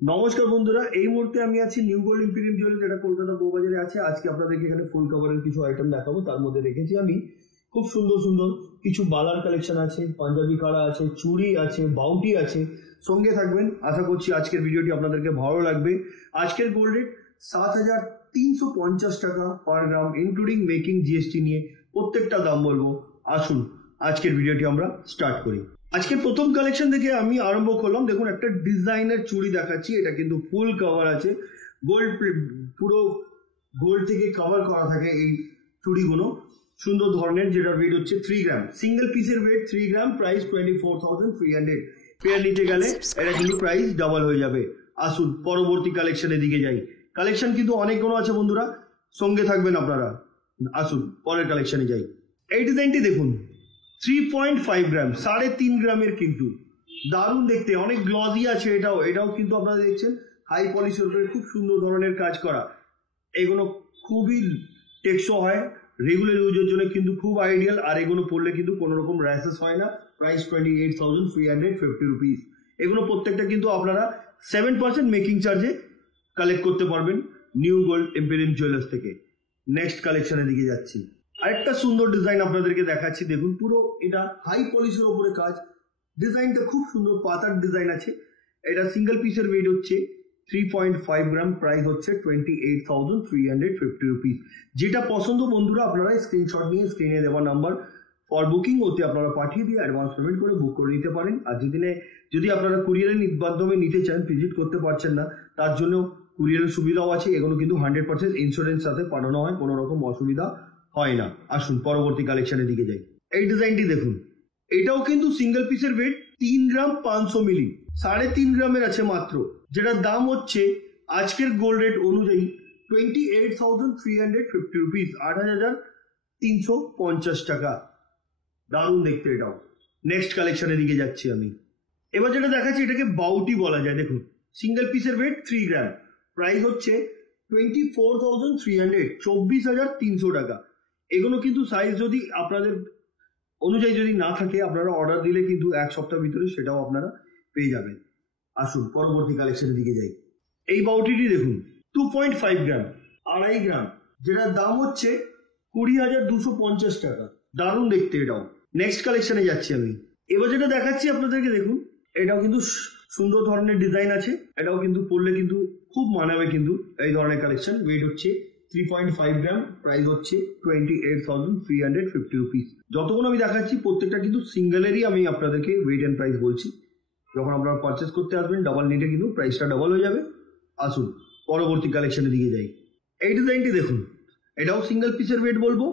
নমস্কার বন্ধুরা, এই মুহূর্তে আমি আছি নিউ গোল্ড ইম্পিরিয়াম জুয়েলার্স, যেটা কলকাতা বউবাজারে আছে। আজকে আপনাদেরকে এখানে ফুল কভারের কিছু আইটেম দেখাবো। তার মধ্যে রেখেছি আমি খুব সুন্দর সুন্দর কিছু বালার কালেকশন আছে, পাঞ্জাবি কাড়া আছে, চুড়ি আছে, বাউটি আছে। সঙ্গে থাকবেন, আশা করছি আজকের ভিডিওটি আপনাদেরকে ভালো লাগবে। আজকের গোল্ড রেট 7,350 টাকা পার গ্রাম, ইনক্লুডিং মেকিং জিএসটি নিয়ে প্রত্যেকটা দাম বলবো। আসুন আজকের ভিডিওটি আমরা স্টার্ট করি। আজকের প্রথম কালেকশন থেকে আমি আরম্ভ করলাম। দেখুন, একটা ডিজাইনের চুড়ি দেখাচ্ছি। এটা কিন্তু ফুল কভার আছে, গোল্ড, পুরো গোল্ড থেকে কভার করা থাকে এই চুড়িগুলো। সুন্দর ধরনের, যেটা ওয়েট হচ্ছে 3 গ্রাম। সিঙ্গেল পিসের ওয়েট 3 গ্রাম, প্রাইস 24,300। পেয়ার নিতে গেলে এটা কিন্তু প্রাইস ডাবল হয়ে যাবে। আসুন পরবর্তী কালেকশনের দিকে যাই। কালেকশন কিন্তু অনেকগুলো আছে বন্ধুরা, সঙ্গে থাকবেন আপনারা। আসুন পরের কালেকশনে যাই। এই ডিজাইনটি দেখুন, 3.5 গ্রাম, 3.5 গ্রামের, কিন্তু দারুণ দেখতে, অনেক গ্লজি আছে। এটাও কিন্তু আপনারা দেখছেন হাই পলিশের উপরে খুব সুন্দর ধরনের কাজ করা। এগুলো খুবই টেকসো হয়, রেগুলার ইউজের জন্য কিন্তু খুব আইডিয়াল। আর এগুলো পড়লে কিন্তু কোনো রকম র্যাশেস হয় না। Price 28,350 rupees. এগুলো প্রত্যেকটা কিন্তু আপনারা 7% মেকিং চার্জে কালেক্ট করতে পারবেন নিউ গোল্ড ইম্পিরিয়াম জুয়েলার্স থেকে। নেক্সট কালেকশনের দিকে যাচ্ছি। আরেকটা সুন্দর ডিজাইন আপনাদেরকে দেখাচ্ছি। দেখুন, পুরো এটা হাই পলিশের ওপরে কাজ। ডিজাইনটা খুব সুন্দর, পাতার ডিজাইন আছে। এটা সিঙ্গেল পিসের ওয়েট হচ্ছে 3.5 গ্রাম, প্রাইস হচ্ছে 28,350 রুপিস। যেটা পছন্দ বন্ধুরা, আপনারা স্ক্রিনশট নিয়ে স্ক্রিনে দেওয়া নাম্বার ফর বুকিং ওতে আপনারা পাঠিয়ে দিয়ে অ্যাডভান্স পেমেন্ট করে বুক করে নিতে পারেন। আর যদি আপনারা কুরিয়ারের মাধ্যমে নিতে চান, ভিজিট করতে পারছেন না, তার জন্য কুরিয়ারের সুবিধাও আছে। এগুলো কিন্তু 100% ইন্স্যুরেন্স সাথে পাঠানো হয়, কোনো রকম অসুবিধা হয় না। আসুন পরবর্তী কালেকশনের দিকে যাই। এই ডিজাইনটি দেখুন, এটাও কিন্তু সিঙ্গেল পিসের ওয়েট 3 গ্রাম 500 মিলি, 3.5 গ্রামের আছে মাত্র, যেটার দাম হচ্ছে আজকের গোল্ড রেট অনুযায়ী 28,350 রুপিস, 8,350 টাকা। দারুণ দেখতে এটাও। নেক্সট কালেকশনের দিকে যাচ্ছি আমি। এবার যেটা দেখাচ্ছি, এটাকে বাউটি বলা যায়। দেখুন, সিঙ্গেল পিসের ওয়েট 3 গ্রাম, প্রাইস হচ্ছে 24,300, 24,300 টাকা। এগুলো কিন্তু সাইজ যদি আপনাদের অনুযায়ী যদি না থাকে, আপনারা অর্ডার দিলে কিন্তু এক সপ্তাহের ভিতরে সেটাও আপনারা পেয়ে যাবেন। আসুন পরবর্তী কালেকশনের দিকে যাই। এই বাউটিটি দেখুন, 2.5 গ্রাম, 2.5 গ্রাম, যেটার দাম হচ্ছে 20,250 টাকা। দারুণ দেখতে এটাও। নেক্সট কালেকশনে যাচ্ছি আমি। এবার যেটা দেখাচ্ছি আপনাদেরকে, দেখুন, এটাও কিন্তু সুন্দর ধরনের ডিজাইন আছে। এটাও কিন্তু পরলে কিন্তু খুব মানাবে কিন্তু এই ধরনের কালেকশন। ওয়েট হচ্ছে 3.5 গ্রাম, প্রাইস হচ্ছে 28,350 রুপিস। যতক্ষণ আমি দেখাচ্ছি প্রত্যেকটা কিন্তু সিঙ্গেলেরই আমি আপনাদেরকে ওয়েট অ্যান্ড প্রাইস বলছি। যখন আপনারা পারচেস করতে আসবেন, ডাবল নিটে কিন্তু প্রাইসটা ডাবল হয়ে যাবে। আসুন পরবর্তী কালেকশনের দিকে যাই। এই ডিজাইনটি দেখুন, এটাও সিঙ্গেল পিসের ওয়েট বলবো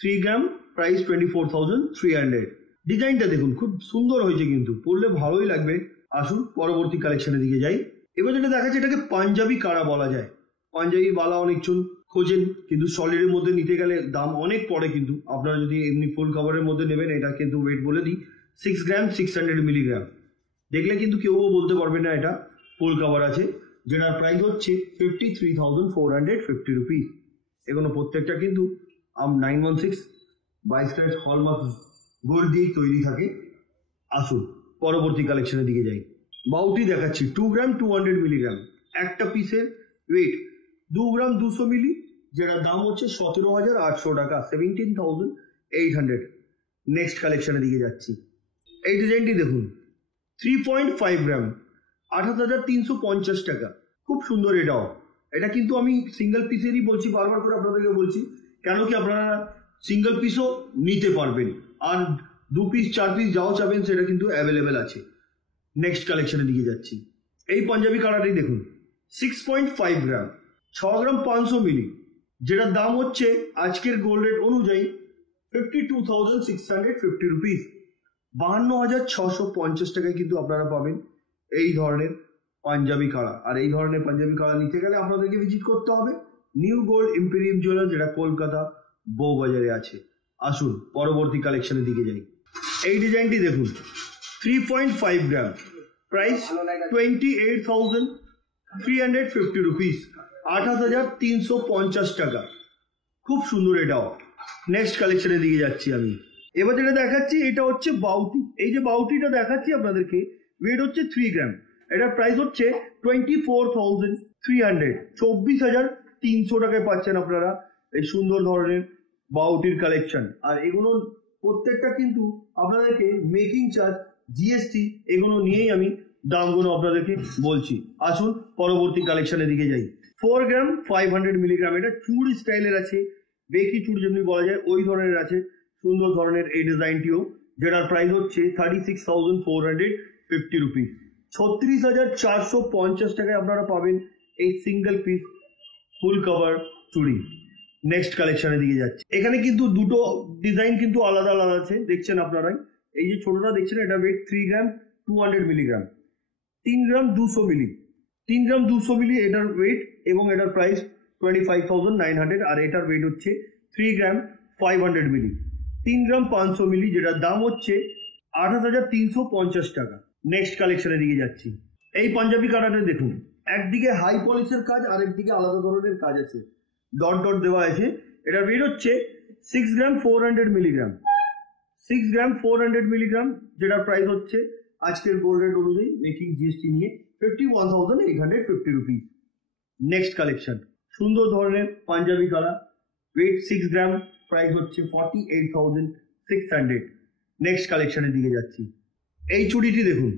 3 গ্রাম, প্রাইস 24,300। ডিজাইনটা দেখুন, খুব সুন্দর হয়েছে, কিন্তু পরলে ভালোই লাগবে। আসুন পরবর্তী কালেকশনের দিকে যাই। এবার যেটা দেখাচ্ছে, এটাকে পাঞ্জাবি কাড়া বলা যায়। পাঞ্জাবি বালা অনেকজন খোঁজেন, কিন্তু সলিডের মধ্যে নিতে গেলে দাম অনেক পড়ে। কিন্তু আপনারা যদি এমনি ফুল কভারের মধ্যে নেবেন, এটা কিন্তু ওয়েট বলে দিই 6 গ্রাম 600 মিলিগ্রাম। দেখলে কিন্তু কেউ বলতে পারবে না এটা ফুল কভার আছে, যেটার প্রাইস হচ্ছে 53,450 রুপিস। এগুলো প্রত্যেকটা কিন্তু 916 22 হলমার্ক গোল্ড দিয়ে তৈরি থাকে। আসুন পরবর্তী কালেকশনের দিকে যাই। বাউটি দেখাচ্ছি 2 গ্রাম 200 মিলিগ্রাম, একটা পিসের ওয়েট 2 গ্রাম 200 মিলি, যেটার দাম হচ্ছে 17,800 টাকা, 17,800। নেক্সট কালেকশনের দিকে যাচ্ছি। এই ডিজাইনটি দেখুন, 3.5 গ্রাম, 28,350 টাকা। খুব সুন্দর এটাও। এটা কিন্তু আমি সিঙ্গেল পিসেরই বলছি, বারবার করে আপনাদেরকে বলছি, কেন কি আপনারা সিঙ্গেল পিসও নিতে পারবেন, আর 2 পিস 4 পিস যাও চাবেন সেটা কিন্তু অ্যাভেলেবেল আছে। নেক্সট কালেকশনের দিকে যাচ্ছি। এই পাঞ্জাবি কাড়াটি দেখুন, 6.5 গ্রাম, 6 গ্রাম 500 মিলি, যেটার দাম হচ্ছে আজকের গোল্ড রেট অনুযায়ী 52,650 রুপিস, 52,650 টাকায় কিন্তু আপনারা পাবেন এই ধরনের পাঞ্জাবি কাড়া। আর এই ধরনের পাঞ্জাবি কাড়া নিতে গেলে আপনাদেরকে ভিজিট করতে হবে নিউ গোল্ড ইম্পিরিয়াম জুয়েলার্স, যেটা কলকাতা বউবাজারে আছে। আসুন পরবর্তী কালেকশনের দিকে যাই। এই ডিজাইনটি দেখুন, 3.5 গ্রাম, প্রাইস 28,350 রুপিস, 28,350 টাকা। খুব সুন্দর এটাও। নেক্সট কালেকশনের দিকে যাচ্ছি আমি। এবার যেটা দেখাচ্ছি, এটা হচ্ছে বাউটি। এই যে বাউটিটা দেখাচ্ছি আপনাদেরকে, ওয়েট হচ্ছে 3 গ্রাম, এটার প্রাইস হচ্ছে 24,300, 24,300 টাকায় পাচ্ছেন আপনারা এই সুন্দর ধরনের বাউটির কালেকশন। আর এগুলো প্রত্যেকটা কিন্তু আপনাদেরকে মেকিং চার্জ, জিএসটি এগুলো নিয়েই আমি দামগুলো আপনাদেরকে বলছি। আসুন পরবর্তী কালেকশনের দিকে যাই। 4 গ্রাম 500 মিলিগ্রাম, এটা চুড় স্টাইলের আছে, বেকি চুড় যেমনি বলা যায় ওই ধরনের আছে, সুন্দর ধরনের এই ডিজাইনটিও, যেটার প্রাইস হচ্ছে 36,450 রুপিস, 36,450 টাকায় আপনারা পাবেন এই সিঙ্গেল পিস ফুল কভার চুড়ি। নেক্সট কালেকশনের দিকে যাচ্ছে। এখানে কিন্তু দুটো ডিজাইন কিন্তু আলাদা আলাদা আছে, দেখছেন আপনারাই। এই যে ছোটটা দেখছেন এটা ওয়েট 3 গ্রাম 200 মিলিগ্রাম, 3 গ্রাম 200 মিলি, 3 গ্রাম 200 মিলি এটার ওয়েট, এবং এটার প্রাইস 25,900। আর এটার ওয়েট হচ্ছে 3 গ্রাম 500 মিলি, 3 গ্রাম 500 মিলি, যেটার দাম হচ্ছে 28,350 টাকা। নেক্সট কালেকশনের দিকে যাচ্ছি। এই পাঞ্জাবি কাটাটা দেখুন, একদিকে হাই পলিশের কাজ আর একদিকে আলাদা ধরনের কাজ আছে, ডট ডট দেওয়া আছে। এটার ওয়েট হচ্ছে 6 গ্রাম 400 মিলিগ্রাম, 6 গ্রাম 400 মিলিগ্রাম, যেটার প্রাইস হচ্ছে আজকের গোল্ড রেট অনুযায়ী মেকিং জিএসটি নিয়ে 51,850 রুপিস। নেক্সট কালেকশন, সুন্দর ধরনের পাঞ্জাবি কালার, ওয়েট 6 গ্রাম, প্রাইস হচ্ছে 48,600। নেক্সট কালেকশনের দিকে যাচ্ছি। এই চুড়িটি দেখুন,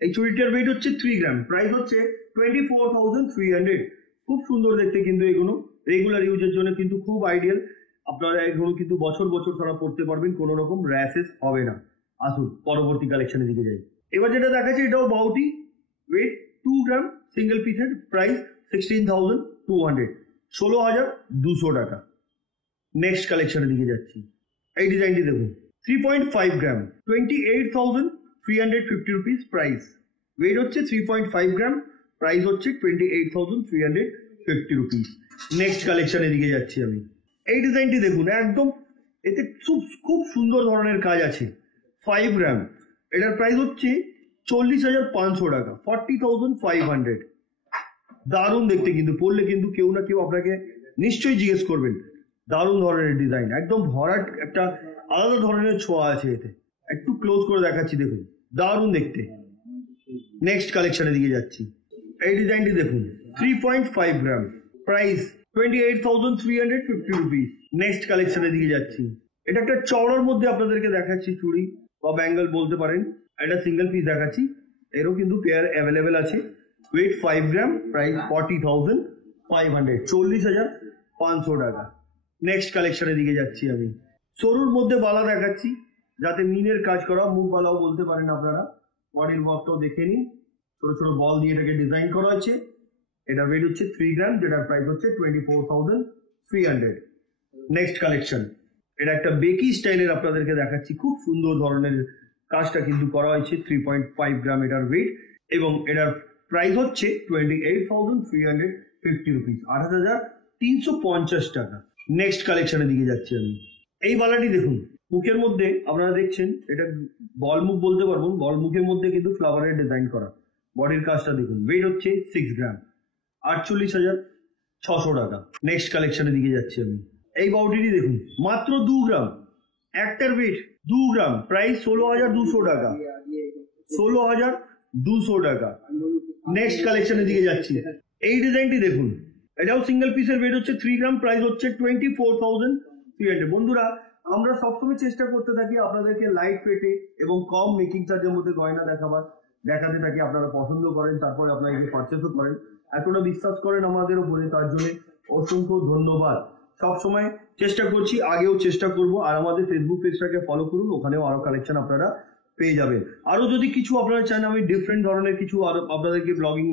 এই চুড়িটার ওয়েট হচ্ছে 3 গ্রাম, প্রাইস হচ্ছে 24,300। খুব সুন্দর দেখতে, কিন্তু এগুলো রেগুলার ইউজের জন্য কিন্তু খুব আইডিয়াল। আপনারা এগুলো কিন্তু বছর বছর তারা পড়তে পারবেন, কোনো রকম র্যাশেস হবে না। আসুন পরবর্তী কালেকশনের দিকে যাই। এবার যেটা দেখাচ্ছে এটাও বাউটি, ওয়েট 2 গ্রাম, সিঙ্গেল পিসের, প্রাইস 16,200, 16,200 টাকা। নেক্সট কালেকশনের দিকে যাচ্ছি। এই ডিজাইনটি দেখুন, 3.5 গ্রাম, 28,350 রুপিস প্রাইস, ওয়েট হচ্ছে 3.5 গ্রাম, প্রাইস হচ্ছে 28,350 রুপিস। নেক্সট কালেকশনের দিকে যাচ্ছি আমি। এই ডিজাইনটি দেখুন, একদম এতে খুব সুন্দর ধরনের কাজ আছে, 5 গ্রাম, এটার প্রাইস হচ্ছে 40,500 টাকা, 40,500। দারুণ দেখতে, কিন্তু পড়লে কিন্তু কেউ না কেউ আপনাকে নিশ্চয়ই জিজ্ঞেস করবেন। দারুণ ধরনের ডিজাইন, একদম ভরাট, একটা আলাদা ধরনের ছোঁয়া আছে এতে। একটু ক্লোজ করে দেখাচ্ছি, দেখুন দারুণ দেখতে। নেক্সট কালেকশনের দিকে যাচ্ছি। এই ডিজাইনটি দেখুন, 3.5 গ্রাম, প্রাইস 28,350 রুপিস। নেক্সট কালেকশনের দিকে যাচ্ছি। এটা একটা চওড়ার মধ্যে আপনাদেরকে দেখাচ্ছি, চুড়ি বা ব্যাঙ্গল বলতে পারেন। এটা সিঙ্গেল পিস দেখাচ্ছি, এরও কিন্তু পেয়ার অ্যাভেলেবেল আছে। ওয়েট 5 গ্রাম, প্রাইস 40,500, 40,500 টাকা। নেক্সট কালেকশনের দিকে যাচ্ছি আমি। সরুর মধ্যে বালা দেখাচ্ছি, যাতে মিনের কাজ করা, মুখ বালাও বলতে পারেন আপনারা। বডির ওয়ার্কটাও দেখে নিন, ছোট ছোট বল দিয়ে এটাকে ডিজাইন করা হয়েছে। এটা ওয়েট হচ্ছে 3 গ্রাম, যেটার প্রাইস হচ্ছে 24,300। নেক্সট কালেকশন, এটা একটা বেকি স্টাইলের আপনাদেরকে দেখাচ্ছি, খুব সুন্দর ধরনের কাজটা কিন্তু করা হয়েছে। 3.5 গ্রাম এটার ওয়েট, এবং এটার প্রাইস হচ্ছে 28,350 রুপিস, 8,350 টাকা। নেক্সট কালেকশনের দিকে যাচ্ছি আমি। এই বালাটি দেখুন, মুখের মধ্যে আপনারা দেখছেন, এটা বল মুখ বলতে পারবো, বল মুখের মধ্যে কিন্তু ফ্লাওয়ারের ডিজাইন করা। বডির কাজটা দেখুন, ওয়েট হচ্ছে 6 গ্রাম, 48,600 টাকা। নেক্সট কালেকশনের দিকে যাচ্ছি আমি। এই বাউটিটি দেখুন, মাত্র 2 গ্রাম, একটার ওয়েট 2 গ্রাম, প্রাইস 16,200 টাকা, 16,200 টাকা। নেক্সট কালেকশনের দিকে যাচ্ছি। এই ডিজাইনটি দেখুন, এটাও সিঙ্গেল পিসের, ওয়েট হচ্ছে 3 গ্রাম, প্রাইস হচ্ছে 24,300। বন্ধুরা, আমরা সবসময় চেষ্টা করতে থাকি আপনাদেরকে লাইট ওয়েটে এবং কম মেকিং চার্জের মধ্যে গয়না দেখাতে থাকি। আপনারা পছন্দ করেন, তারপরে আপনারা পারচেসও করেন, এতটা বিশ্বাস করেন আমাদের উপরে, তার জন্য অসংখ্য ধন্যবাদ। সবসময় চেষ্টা করছি, আগেও চেষ্টা করব। আর আমাদের ফেসবুক পেজটাকে ফলো করুন, ওখানেও আরো কালেকশন আপনারা পেয়ে যাবেন। আরো যদি কিছু আপনারা চান, আমি ডিফারেন্ট ধরনের কিছু আরো আপনাদেরকে ব্লগের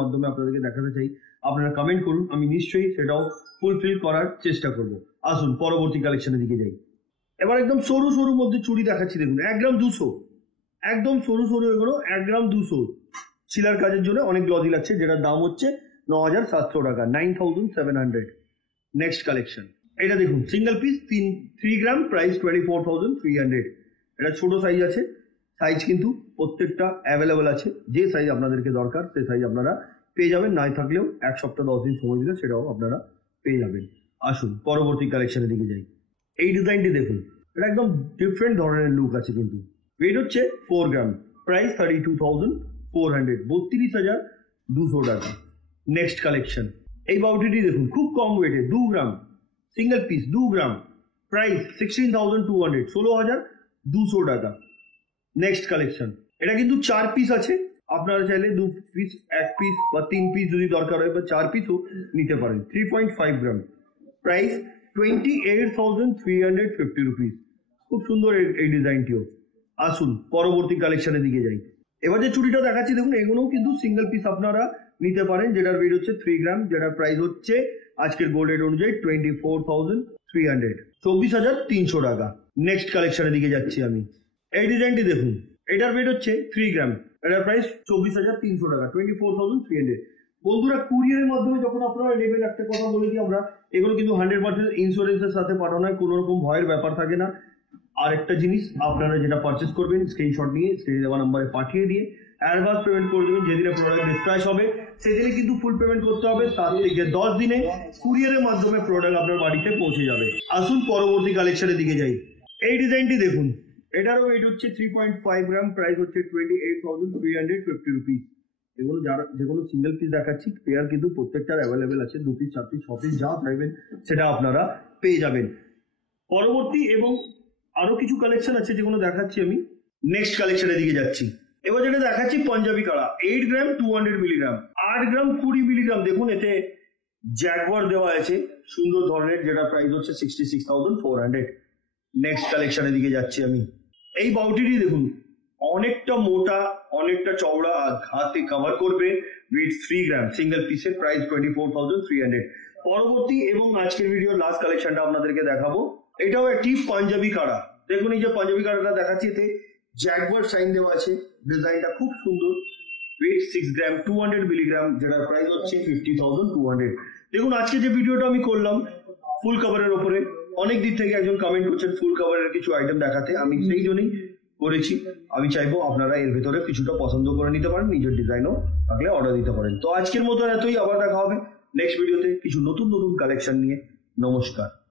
মাধ্যমে আপনাদেরকে দেখাতে চাই, আপনারা কমেন্ট করুন, আমি নিশ্চয়ই সেটাও ফুলফিল করার চেষ্টা করব। আসুন পরবর্তী কালেকশনের দিকে যাই। এবার একদম সরু সরু মধ্যে চুড়ি দেখাচ্ছি, দেখুন 1 গ্রাম 200, একদম সরু সরু এগুলো, 1 গ্রাম 200, সিলার কাজের জন্য অনেক গ্লজি লাগছে, যেটার দাম হচ্ছে 9,700 টাকা, 9,700। নেক্সট কালেকশন, এটা দেখুন, সিঙ্গেল পিস 3 গ্রাম, প্রাইস 24,300। এটা ছোট সাইজ আছে, সাইজ কিন্তু প্রত্যেকটা অ্যাভেলেবল আছে। যে সাইজ আপনাদেরকে দরকার সেই সাইজ আপনারা পেয়ে যাবেন, নাই থাকলেও 1 সপ্তাহ 10 দিন সময় দিলে সেটাও আপনারা পেয়ে যাবেন। আসুন পরবর্তী কালেকশনের দিকে যাই। এই ডিজাইনটি দেখুন, এটা একদম ডিফারেন্ট ধরনের লুক আছে, কিন্তু ওয়েট হচ্ছে 4 গ্রাম, প্রাইস 32,000 400, 32,200 টাকা। নেক্সট কালেকশন, এই বাউটিটি দেখুন খুব কম ওয়েটে, 2 গ্রাম সিঙ্গেল পিস, 2 গ্রাম, প্রাইস 16,200, 16,200 টাকা। নেক্সট কালেকশন, এটা কিন্তু 4 পিস আছে, আপনারা চাইলে 2 পিস, 1 পিস বা 3 পিস যদি দরকার হয় বা 4 পিসও নিতে পারেন। 3.5 গ্রাম, প্রাইস 28,350 রুপিস। খুব সুন্দর এই ডিজাইনটিও। আসুন পরবর্তী কালেকশনের দিকে যাই। এবার যে চুড়িটা দেখাচ্ছি দেখুন, এগুলোও কিন্তু সিঙ্গেল পিস আপনারা নিতে পারেন, যেটার ওয়েট হচ্ছে 3 গ্রাম, যেটার প্রাইস হচ্ছে আজকের গোল্ড রেট অনুযায়ী 24,300, 24,300 টাকা। নেক্সট কালেকশনের দিকে যাচ্ছি আমি। এই ডিজাইনটি দেখুন, এটার ওয়েট হচ্ছে 3 গ্রাম, এটার প্রাইস 24,300 টাকা, 24,300। বন্ধুরা, কুরিয়ারের মাধ্যমে যখন আপনারা নেবেন, একটা কথা বলে দিই আমরা, এগুলো কিন্তু 100% ইন্স্যুরেন্সের সাথে পাঠানো হয়, কোনো রকম ভয়ের ব্যাপার থাকে না। আরেকটা জিনিস, আপনারা যেটা পারচেস করবেন স্ক্রিনশট নিয়ে স্ক্রিনে দেওয়া নাম্বারে পাঠিয়ে দিয়ে অ্যাডভান্স পেমেন্ট করে দেবেন। যেদিনে প্রোডাক্ট ডিসপ্যাচ হবে সেদিনে কিন্তু ফুল পেমেন্ট করতে হবে। 7 থেকে 10 দিনে কুরিয়ারের মাধ্যমে প্রোডাক্ট আপনার বাড়িতে পৌঁছে যাবে। আসুন পরবর্তী কালেকশনের দিকে যাই। এই ডিজাইনটি দেখুন, এটারও ওয়েট হচ্ছে 3.5 গ্রাম, প্রাইস হচ্ছে 28,350 রুপিস। এগুলো যারা যেগুলো সিঙ্গেল পিস দেখাচ্ছি, পেয়ার কিন্তু প্রত্যেকটার অ্যাভেলেবেল আছে, 2 পিস, 4 পিস, 6 পিস, যা চাইবেন সেটা আপনারা পেয়ে যাবেন। পরবর্তী এবং আরো কিছু কালেকশন আছে যেগুলো দেখাচ্ছি আমি। নেক্সট কালেকশনের দিকে যাচ্ছি। এবার যেটা দেখাচ্ছি পাঞ্জাবি কাড়া, 8 গ্রাম 200 মিলিগ্রাম, 8 গ্রাম 20 মিলিগ্রাম। দেখুন এতে জ্যাগুয়ার দেওয়া আছে সুন্দর ধরনের, যেটা প্রাইস হচ্ছে 66,400। নেক্সট কালেকশনের দিকে যাচ্ছি আমি। এই বাউটিটি দেখুন, অনেকটা মোটা, অনেকটা চওড়া, হাতে কভার করবে, ওয়েট 3 গ্রাম, সিঙ্গেল পিসের, প্রাইস 24,300। পরবর্তী এবং আজকের ভিডিওর লাস্ট কালেকশনটা আপনাদেরকে দেখাবো। এটাও একটি পাঞ্জাবি কাড়া। দেখুন এই যে পাঞ্জাবি কাড়াটা দেখাচ্ছি, এতে জ্যাগুয়ার সাইন দেওয়া আছে, ডিজাইনটা খুব সুন্দর, ওয়েট 6 গ্রাম 200 মিলিগ্রাম, যেটার প্রাইস হচ্ছে 50,200। দেখুন আজকে যে ভিডিওটা আমি করলাম ফুল কভারের ওপরে, অনেক দিক থেকে একজন কমেন্ট করছেন ফুল কভারের কিছু আইটেম দেখাতে, আমি সেই জন্যই করেছি। আমি চাইবো আপনারা এর ভেতরে কিছুটা পছন্দ করে নিতে পারেন, নিজের ডিজাইনও থাকলে অর্ডার দিতে পারেন। তো আজকের মতো এতই, আবার দেখা হবে নেক্সট ভিডিওতে কিছু নতুন নতুন কালেকশন নিয়ে। নমস্কার।